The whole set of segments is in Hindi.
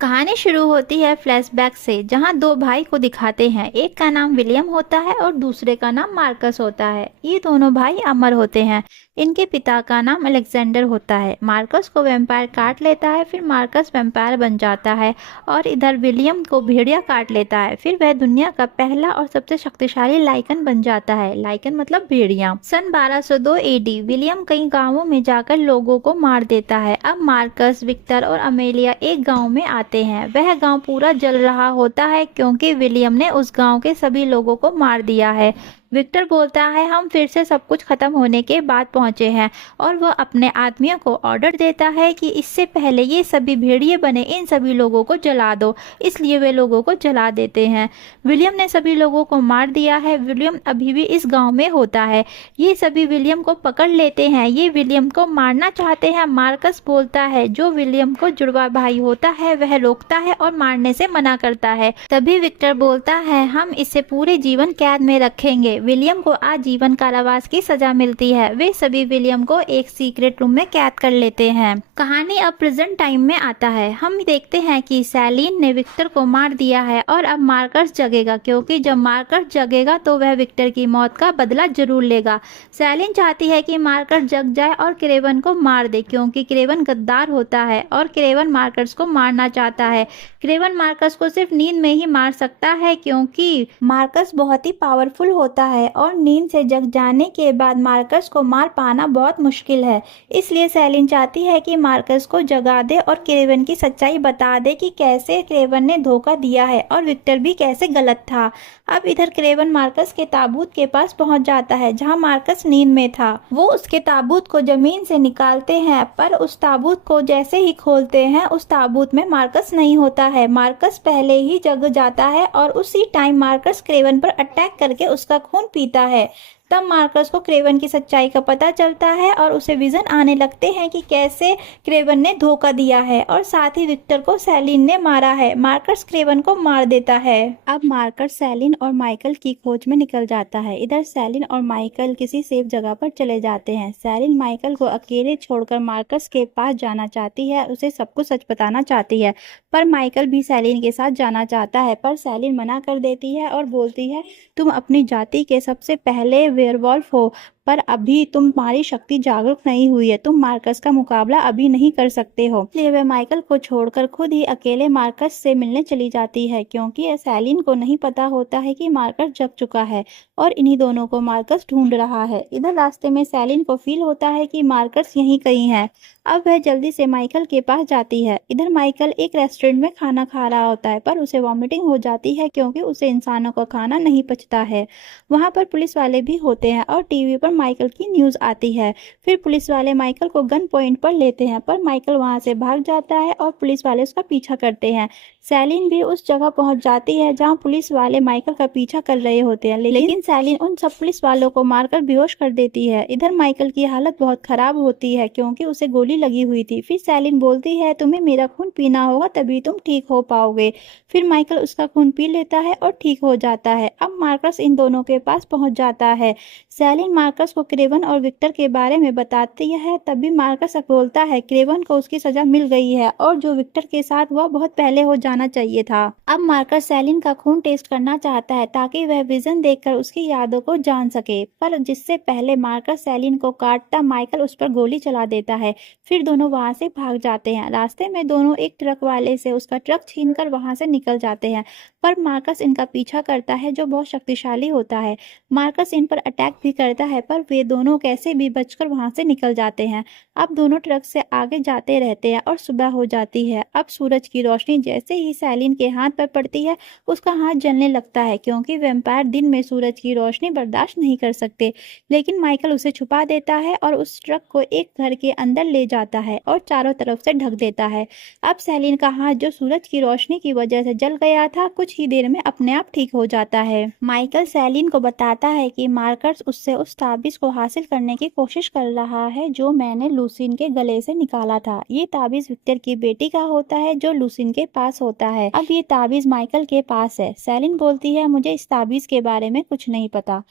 कहानी शुरू होती है फ्लैशबैक से, जहां दो भाई को दिखाते हैं। एक का नाम विलियम होता है और दूसरे का नाम मार्कस होता है। ये दोनों भाई अमर होते हैं। इनके पिता का नाम अलेक्जेंडर होता है। मार्कस को वैम्पायर काट लेता है, फिर मार्कस वैम्पायर बन जाता है और इधर विलियम को भेड़िया काट लेता है। फिर वह दुनिया का पहला और सबसे शक्तिशाली लाइकन बन जाता है। लाइकन मतलब भेड़िया। सन 1202 एडी विलियम कई गांवों में जाकर लोगों को मार देता है। अब मार्कस, विक्टर और अमेलिया एक गांव में आते हैं। वह गांव पूरा जल रहा होता है क्योंकि विलियम ने उस गांव के सभी लोगों को मार दिया है। विक्टर बोलता है, हम फिर से सब कुछ खत्म होने के बाद पहुंचे हैं, और वह अपने आदमियों को ऑर्डर देता है कि इससे पहले ये सभी भेड़िए बने इन सभी लोगों को जला दो। इसलिए वे लोगों को जला देते हैं। विलियम ने सभी लोगों को मार दिया है। विलियम अभी भी इस गांव में होता है। ये सभी विलियम को पकड़ लेते हैं। ये विलियम को मारना चाहते हैं। मार्कस बोलता है, जो विलियम को जुड़वा भाई होता है वह रोकता है और मारने से मना करता है। तभी विक्टर बोलता है, हम इसे पूरे जीवन कैद में रखेंगे। विलियम को आजीवन कारावास की सजा मिलती है। वे सभी विलियम को एक सीक्रेट रूम में कैद कर लेते हैं। कहानी अब प्रेजेंट टाइम में आता है। हम देखते हैं कि सैलीन ने विक्टर को मार दिया है और अब मार्कस जगेगा, क्योंकि जब मार्कस जगेगा तो वह विक्टर की मौत का बदला जरूर लेगा। सैलीन चाहती है कि मार्कस जग जाए और क्रेवन को मार दे, क्योंकि क्रेवन गद्दार होता है और क्रेवन मार्कस को मारना चाहता है। क्रेवन मार्कस को सिर्फ नींद में ही मार सकता है, क्योंकि मार्कस बहुत ही पावरफुल होता है और नींद से जग जाने के बाद मार्कस को मार पाना बहुत मुश्किल है। इसलिए सैलीन चाहती है कि मार्कस को जगा दे और क्रेवन की सच्चाई बता दे कि कैसे क्रेवन ने धोखा दिया है और विक्टर भी कैसे गलत था। अब इधर क्रेवन मार्कस के ताबूत के पास पहुंच जाता है, जहां मार्कस नींद में था। वो उसके ताबूत को जमीन से निकालते हैं, पर उस ताबूत को जैसे ही खोलते हैं उस ताबूत में मार्कस नहीं होता है। मार्कस पहले ही जग जाता है और उसी टाइम मार्कस क्रेवन पर अटैक करके उसका खून पीता है। तब मार्कस को क्रेवन की सच्चाई का पता चलता है और उसे विजन आने लगते हैं कि कैसे क्रेवन ने धोखा दिया है और साथ ही विक्टर को सैलीन ने मारा है। मार्कस क्रेवन को मार देता है। अब मार्कस सैलीन और माइकल की खोज में निकल जाता है। इधर सैलीन और माइकल किसी सेफ जगह पर चले जाते हैं। सैलीन माइकल को अकेले छोड़कर मार्कस के पास जाना चाहती है, उसे सब कुछ सच बताना चाहती है, पर माइकल भी सैलीन के साथ जाना चाहता है। पर सैलीन मना कर देती है और बोलती है, तुम अपनी जाति के सबसे पहले वेयरवॉल्फ हो, पर अभी तुम्हारी शक्ति जागरूक नहीं हुई है। तुम मार्कस का मुकाबला अभी नहीं कर सकते हो। इसलिए वह माइकल को छोड़कर खुद ही अकेले मार्कस से मिलने चली जाती है, क्योंकि सैलीन को नहीं पता होता है कि मार्कस जग चुका है और इन्हीं दोनों को मार्कस ढूंढ रहा है। इधर रास्ते में सैलीन को फील होता है कि मार्कस यहीं कहीं है। अब वह जल्दी से माइकल के पास जाती है। इधर माइकल एक रेस्टोरेंट में खाना खा रहा होता है, पर उसे वॉमिटिंग हो जाती है क्योंकि उसे इंसानों का खाना नहीं पचता है। वहां पर पुलिस वाले भी होते हैं और टीवी पर माइकल की न्यूज आती है। फिर पुलिस वाले माइकल को गन पॉइंट पर लेते हैं, पर माइकल वहां से भाग जाता है और पुलिस वाले उसका पीछा करते हैं। सैलीन भी उस जगह पहुंच जाती है जहां पुलिस वाले माइकल का पीछा कर रहे होते हैं, लेकिन सैलीन उन सब पुलिस वालों को मारकर बेहोश कर देती है। इधर माइकल की हालत बहुत खराब होती है क्योंकि उसे गोली लगी हुई थी। फिर सैलीन बोलती है, तुम्हें मेरा खून पीना होगा तभी तुम ठीक हो पाओगे। फिर माइकल उसका खून पी लेता है और ठीक हो जाता है। अब मार्कस इन दोनों के पास पहुंच जाता है। सैलीन मार्कस को क्रेवन और विक्टर के बारे में बताती है। तभी मार्कस बोलता है, क्रेवन को उसकी सजा मिल गई है और जो विक्टर के साथ हुआ बहुत पहले हो जाना चाहिए था। अब मार्कस सैलीन का खून टेस्ट करना चाहता है ताकि वह विजन देखकर उसकी यादों को जान सके, पर जिससे पहले मार्कस सैलीन को काटता माइकल उस पर गोली चला देता है। फिर दोनों वहां से भाग जाते हैं। रास्ते में दोनों एक ट्रक वाले से उसका ट्रक छीनकर वहां से निकल जाते हैं, पर मार्कस इनका पीछा करता है जो बहुत शक्तिशाली होता है। मार्कस इन पर अटैक भी करता है, पर वे दोनों कैसे भी बचकर वहां से निकल जाते हैं। अब दोनों ट्रक से आगे जाते रहते हैं और सुबह हो जाती है। अब सूरज की रोशनी जैसे ही सैलीन के हाथ पर पड़ती है उसका हाथ जलने लगता है, क्योंकि वैम्पायर दिन में सूरज की रोशनी बर्दाश्त नहीं कर सकते। लेकिन माइकल उसे छुपा देता है और उस ट्रक को एक घर के अंदर ले जाता है और चारों तरफ से ढक देता है। अब सैलीन का हाथ जो सूरज की रोशनी की वजह से जल गया था कुछ ही देर में अपने आप ठीक हो जाता है। माइकल सैलीन को बताता है कि मार्कस उससे उस ताबीज को हासिल करने की कोशिश कर रहा है जो मैंने लूसीन के गले से निकाला था। ये ताबीज विक्टर की बेटी का होता है जो लूसीन के पास होता है। अब ये ताबीज माइकल के पास है। सैलीन बोलती है, मुझे इस ताबीज के बारे में कुछ नहीं पता।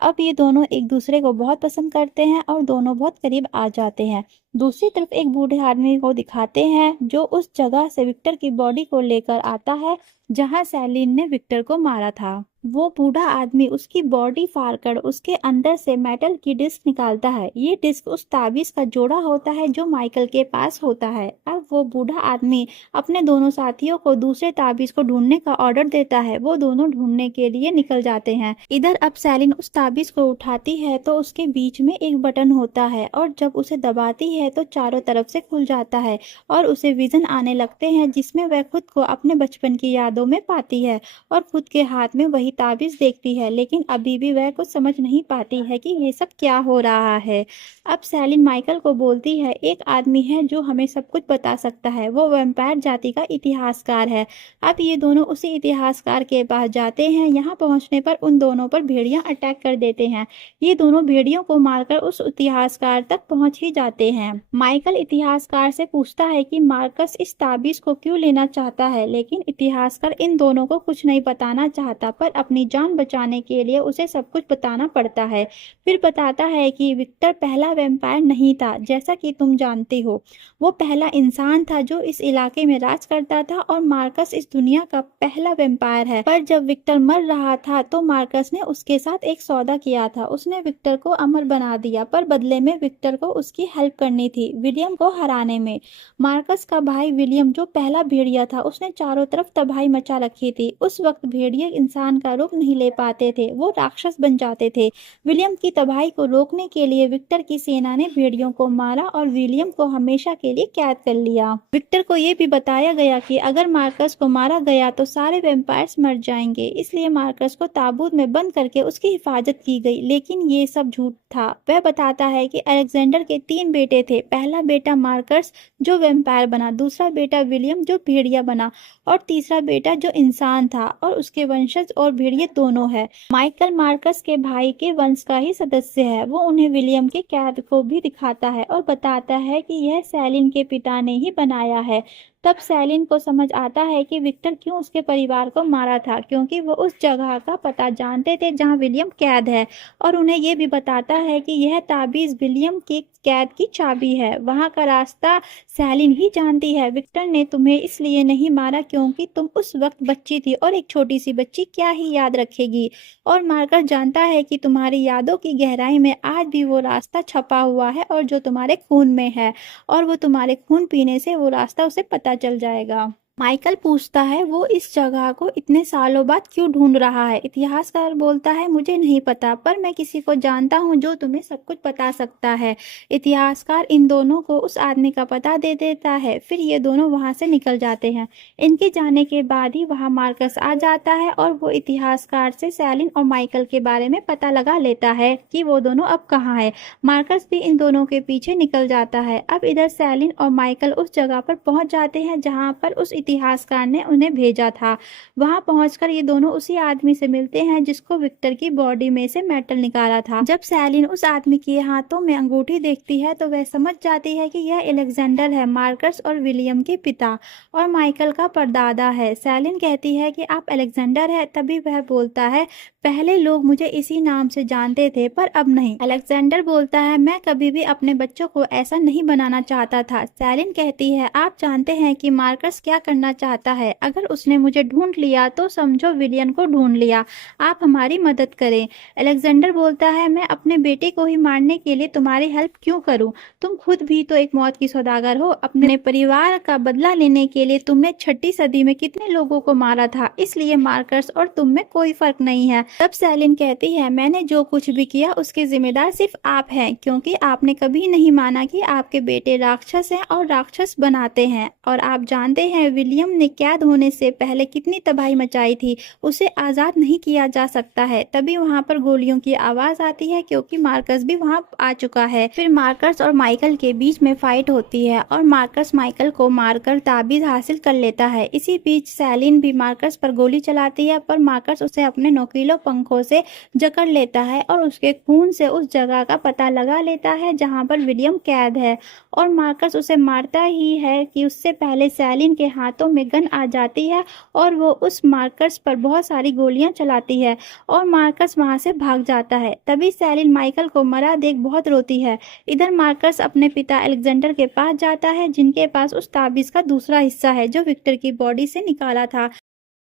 अब ये दोनों एक दूसरे को बहुत पसंद करते हैं और दोनों बहुत करीब आ जाते हैं। दूसरी तरफ एक बूढ़े आदमी को दिखाते हैं जो उस जगह से विक्टर की बॉडी को लेकर आता है जहां सैलिन ने विक्टर को मारा था। वो बूढ़ा आदमी उसकी बॉडी फाड़कर उसके अंदर से मेटल की डिस्क निकालता है। ये डिस्क उस ताबीज का जोड़ा होता है जो माइकल के पास होता है। अब वो बूढ़ा आदमी अपने दोनों साथियों को दूसरे ताबीज को ढूंढने का ऑर्डर देता है। वो दोनों ढूंढने के लिए निकल जाते हैं। इधर अब सैलिन उस ताबीज को उठाती है तो उसके बीच में एक बटन होता है और जब उसे दबाती है तो चारों तरफ से खुल जाता है और उसे विजन आने लगते हैं जिसमें वह खुद को अपने बचपन की यादों में पाती है और खुद के हाथ में वही ताबीज देखती है, लेकिन अभी भी वह कुछ समझ नहीं पाती है कि ये सब क्या हो रहा है। अब सैलिन माइकल को बोलती है, एक आदमी है जो हमें सब कुछ बता सकता है, वो वैम्पायर जाति का इतिहासकार है। अब ये दोनों उसी इतिहासकार के पास जाते हैं। यहाँ पहुंचने पर उन दोनों पर भेड़िया अटैक कर देते हैं। ये दोनों भेड़ियों को मारकर उस इतिहासकार तक पहुंच ही जाते हैं। माइकल इतिहासकार से पूछता है कि मार्कस इस ताबीज को क्यों लेना चाहता है, लेकिन इतिहासकार इन दोनों को कुछ नहीं बताना चाहता, पर अपनी जान बचाने के लिए उसे सब कुछ बताना पड़ता है। फिर बताता है कि विक्टर पहला वैम्पायर नहीं था, जैसा कि तुम जानते हो। वो पहला इंसान था जो इस इलाके में राज करता था और मार्कस इस दुनिया का पहला वैम्पायर है। पर जब विक्टर मर रहा था तो मार्कस ने उसके साथ एक सौदा किया था। उसने विक्टर को अमर बना दिया, पर बदले में विक्टर को उसकी हेल्प करनी थी विलियम को हराने में। मार्कस का भाई विलियम जो पहला भेड़िया था, उसने चारों तरफ तबाही मचा रखी थी। उस वक्त भेड़िए इंसान का रूप नहीं ले पाते थे, वो राक्षस बन जाते थे। विलियम की तबाही को रोकने के लिए विक्टर की सेना ने भेड़ियों को मारा और विलियम को हमेशा के लिए कैद कर लिया। विक्टर को ये भी बताया गया कि अगर मार्कस को मारा गया तो सारे वैम्पायर्स मर जाएंगे, इसलिए मार्कस को ताबूत में बंद करके उसकी हिफाजत की गई। लेकिन ये सब झूठ था। वह बताता है कि अलेक्जेंडर के 3 बेटे थे। पहला बेटा मार्कस जो वैम्पायर बना, दूसरा बेटा विलियम जो भेड़िया बना और तीसरा बेटा जो इंसान था, और उसके वंशज और भेड़िए दोनों है। माइकल मार्कस के भाई के वंश का ही सदस्य है। वो उन्हें विलियम के कैद को भी दिखाता है और बताता है कि यह सैलिन के पिता ने ही बनाया है। तब सैलिन को समझ आता है कि विक्टर क्यों उसके परिवार को मारा था, क्योंकि वो उस जगह का पता जानते थे जहां विलियम कैद है, और उन्हें ये भी बताता है कि यह ताबीज विलियम की कैद की चाबी है। वहां का रास्ता सैलिन ही जानती है। विक्टर ने तुम्हें इसलिए नहीं मारा क्योंकि तुम उस वक्त बच्ची थी, और एक छोटी सी बच्ची क्या ही याद रखेगी। और मार्कस जानता है कि तुम्हारी यादों की गहराई में आज भी वो रास्ता छपा हुआ है और जो तुम्हारे खून में है, और वो तुम्हारे खून पीने से वो रास्ता उसे पता चल जाएगा। माइकल पूछता है वो इस जगह को इतने सालों बाद क्यों ढूंढ रहा है। इतिहासकार बोलता है मुझे नहीं पता, पर मैं किसी को जानता हूँ जो तुम्हें सब कुछ बता सकता है। इतिहासकार इन दोनों को उस आदमी का पता दे देता है। फिर ये दोनों वहां से निकल जाते हैं। इनके जाने के बाद ही वहां मार्कस आ जाता है और वो इतिहासकार से सैलिन और माइकल के बारे में पता लगा लेता है कि वो दोनों अब कहाँ है। मार्कस भी इन दोनों के पीछे निकल जाता है। अब इधर सैलिन और माइकल उस जगह पर पहुंच जाते हैं जहां पर उस इतिहासकार ने उन्हें भेजा था। वहां पहुंचकर ये दोनों उसी आदमी से मिलते हैं जिसको विक्टर की बॉडी में से मेटल निकाला था। जब सैलिन उस आदमी के हाथों में अंगूठी देखती है तो वह समझ जाती है कि यह अलेक्जेंडर है, मार्कस और विलियम के पिता और माइकल का परदादा है। सैलिन कहती है कि आप अलेक्जेंडर है। तभी वह बोलता है पहले लोग मुझे इसी नाम से जानते थे, पर अब नहीं। अलेक्जेंडर बोलता है मैं कभी भी अपने बच्चों को ऐसा नहीं बनाना चाहता था। सैलिन कहती है आप जानते हैं कि मार्कस क्या करना चाहता है। अगर उसने मुझे ढूंढ लिया तो समझो विलियम को ढूंढ लिया। आप हमारी मदद करें। अलेक्जेंडर बोलता है मैं अपने बेटे को ही मारने के लिए तुम्हारी हेल्प क्यों करूं? तुम खुद भी तो एक मौत की सौदागर हो। अपने परिवार का बदला लेने के लिए तुमने 6ठी सदी में कितने लोगों को मारा था, इसलिए मार्कस और तुम में कोई फर्क नहीं है। तब सैलिन कहती है मैंने जो कुछ भी किया उसके जिम्मेदार सिर्फ आप हैं, क्योंकि आपने कभी नहीं माना कि आपके बेटे राक्षस हैं और राक्षस बनाते हैं। और आप जानते हैं विलियम ने कैद होने से पहले कितनी तबाही मचाई थी। उसे आजाद नहीं किया जा सकता है। तभी वहां पर गोलियों की आवाज आती है क्योंकि मार्कस भी वहां आ चुका है। फिर मार्कस और माइकल के बीच में फाइट होती है और मार्कस माइकल को मारकर ताबीज हासिल कर लेता है। इसी बीच सैलिन भी मार्कस पर गोली चलाती है, पर मार्कस उसे अपने नोकीलों पंखों से जकड़ लेता है और उसके खून से उस जगह का पता लगा लेता है जहां पर विलियम कैद है। और मार्कस उसे मारता ही है कि उससे पहले सैलिन के हाथ हाथों में गन आ जाती है और वो उस मार्कस पर बहुत सारी गोलियां चलाती है और मार्कस वहां से भाग जाता है। तभी सैलिन माइकल को मरा देख बहुत रोती है। इधर मार्कस अपने पिता अलेक्जेंडर के पास जाता है, जिनके पास उस ताबीज का दूसरा हिस्सा है जो विक्टर की बॉडी से निकाला था।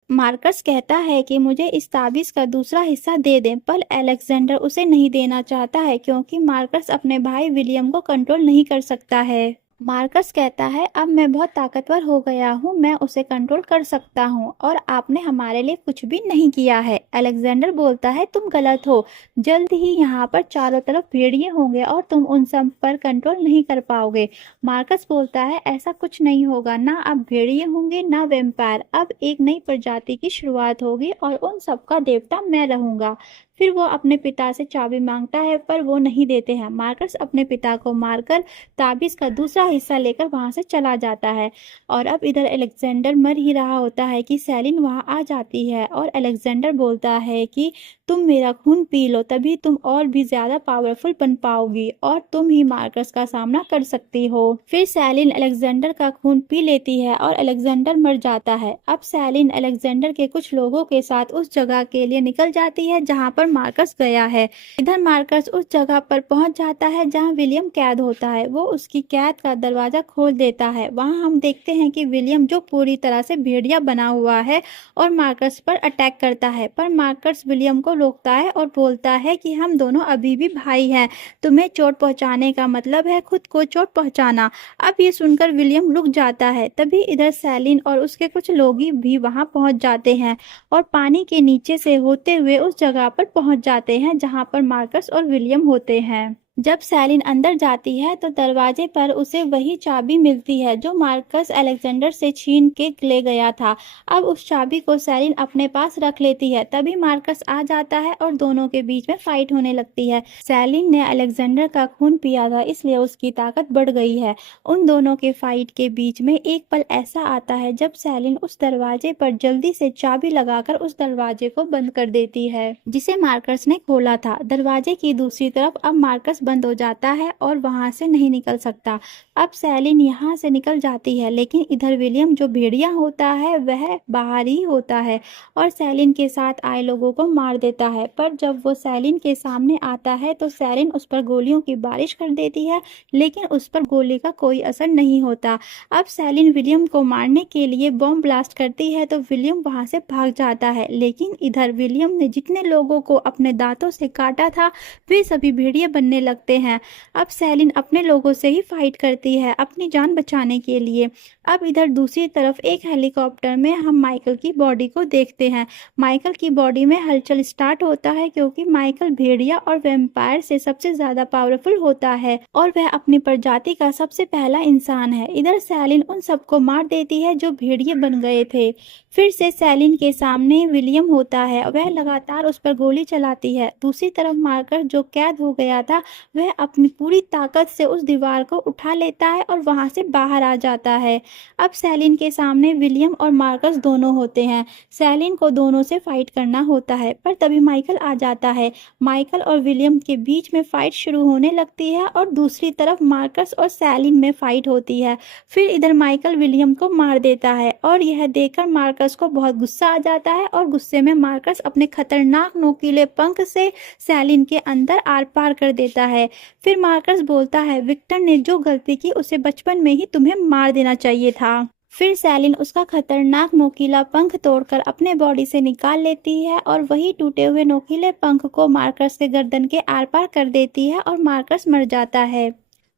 मार्कस कहता है कि मुझे इस ताबीज का दूसरा हिस्सा दे दें, पर अलेक्जेंडर उसे नहीं देना चाहता है क्योंकि मार्कस अपने भाई विलियम को कंट्रोल नहीं कर सकता है। मार्कस कहता है अब मैं बहुत ताकतवर हो गया हूँ, मैं उसे कंट्रोल कर सकता हूँ और आपने हमारे लिए कुछ भी नहीं किया है। अलेक्जेंडर बोलता है तुम गलत हो, जल्द ही यहाँ पर चारों तरफ भेड़िए होंगे और तुम उन सब पर कंट्रोल नहीं कर पाओगे। मार्कस बोलता है ऐसा कुछ नहीं होगा, ना अब भेड़िए होंगे ना वेम्पायर, अब एक नई प्रजाति की शुरुआत होगी और उन सब का देवता मैं रहूंगा। फिर वो अपने पिता से चाबी मांगता है पर वो नहीं देते हैं। मार्कस अपने पिता को मारकर ताबीज का दूसरा हिस्सा लेकर वहां से चला जाता है और अब इधर अलेक्जेंडर मर ही रहा होता है कि सैलिन वहां आ जाती है और अलेक्जेंडर बोलता है कि तुम मेरा खून पी लो, तभी तुम और भी ज्यादा पावरफुल बन पाओगी और तुम ही मार्कस का सामना कर सकती हो। फिर सैलिन अलेक्जेंडर का खून पी लेती है और अलेक्जेंडर मर जाता है। अब सैलिन अलेक्जेंडर के कुछ लोगों के साथ उस जगह के लिए निकल जाती है जहाँ पर मार्कस गया है। इधर मार्कस उस जगह पर पहुंच जाता है जहां विलियम कैद होता है। वो उसकी कैद का दरवाजा खोल देता है। वहां हम देखते हैं कि विलियम जो पूरी तरह से भेड़िया बना हुआ है और मार्कस पर अटैक करता है, पर मार्कस विलियम को रोकता है और बोलता है कि हम दोनों अभी भी भाई हैं, तुम्हें चोट पहुंचाने का मतलब है खुद को चोट पहुंचाना। अब ये सुनकर विलियम रुक जाता है। तभी इधर सैलिन और उसके कुछ लोग भी वहां पहुंच जाते हैं और पानी के नीचे से होते हुए उस जगह पर पहुंच जाते हैं जहां पर मार्कस और विलियम होते हैं। जब सैलिन अंदर जाती है तो दरवाजे पर उसे वही चाबी मिलती है जो मार्कस अलेक्जेंडर से छीन के ले गया था। अब उस चाबी को सैलिन अपने पास रख लेती है। तभी मार्कस आ जाता है और दोनों के बीच में फाइट होने लगती है। सैलिन ने अलेक्जेंडर का खून पिया था, इसलिए उसकी ताकत बढ़ गई है। उन दोनों के फाइट के बीच में एक पल ऐसा आता है जब सैलिन उस दरवाजे पर जल्दी से चाबी लगाकर उस दरवाजे को बंद कर देती है जिसे मार्कस ने खोला था। दरवाजे की दूसरी तरफ अब मार्कस बंद हो जाता है और वहां से नहीं निकल सकता। अब सैलिन यहाँ से निकल जाती है, लेकिन इधर विलियम जो भेड़िया होता है वह बाहर ही होता है और सैलिन के साथ आए लोगों को मार देता है। पर जब वो सैलिन के सामने आता है तो सैलिन उस पर गोलियों की बारिश कर देती है, लेकिन उस पर गोली का कोई असर नहीं होता। अब सैलिन विलियम को मारने के लिए बॉम्ब ब्लास्ट करती है तो विलियम वहां से भाग जाता है, लेकिन इधर विलियम ने जितने लोगों को अपने दांतों से काटा था वे सभी भेड़िए बनने लगते हैं। अब सैलिन अपने लोगों से ही फाइट करती है अपनी जान बचाने के लिए। अब इधर दूसरी तरफ एक हेलीकॉप्टर में हम माइकल की बॉडी को देखते हैं। माइकल की बॉडी में हलचल स्टार्ट होता है क्योंकि माइकल भेड़िया और वैम्पायर से सबसे ज्यादा पावरफुल होता है और वह अपनी प्रजाति का सबसे पहला इंसान है। इधर सैलिन उन सबको मार देती है जो भेड़िए बन गए थे। फिर से सैलिन के सामने विलियम होता है, वह लगातार उस पर गोली चलाती है। दूसरी तरफ मार्कस जो कैद हो गया था वह अपनी पूरी ताकत से उस दीवार को उठा लेता है और वहां से बाहर आ जाता है। अब सैलिन के सामने विलियम और मार्कस दोनों होते हैं। सैलिन को दोनों से फाइट करना होता है, पर तभी माइकल आ जाता है। माइकल और विलियम के बीच में फाइट शुरू होने लगती है और दूसरी तरफ मार्कस और सैलिन में फाइट होती है। फिर इधर माइकल विलियम को मार देता है और यह देखकर मार्कस को बहुत गुस्सा आ जाता है और गुस्से में मार्कस अपने खतरनाक नोकीले पंख से सैलिन के अंदर आर पार कर देता है। फिर मार्कस बोलता है विक्टर ने जो गलती की उसे बचपन में ही तुम्हें मार देना चाहिए था। फिर सैलिन उसका खतरनाक नोकीला पंख तोड़कर अपने बॉडी से निकाल लेती है और वही टूटे हुए नोकीले पंख को मार्कस के गर्दन के आर पार कर देती है और मार्कस मर जाता है।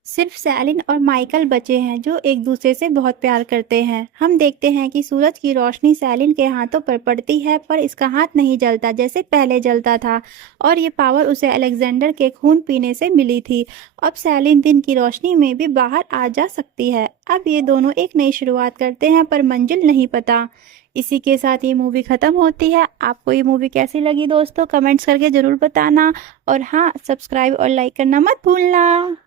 सिर्फ सैलिन और माइकल बचे हैं जो एक दूसरे से बहुत प्यार करते हैं। हम देखते हैं कि सूरज की रोशनी सैलिन के हाथों पर पड़ती है, पर इसका हाथ नहीं जलता जैसे पहले जलता था और ये पावर उसे अलेक्जेंडर के खून पीने से मिली थी। अब सैलिन दिन की रोशनी में भी बाहर आ जा सकती है। अब ये दोनों एक नई शुरुआत करते हैं, पर मंजिल नहीं पता। इसी के साथ ये मूवी ख़त्म होती है। आपको ये मूवी कैसी लगी दोस्तों, कमेंट्स करके ज़रूर बताना और हाँ, सब्सक्राइब और लाइक करना मत भूलना।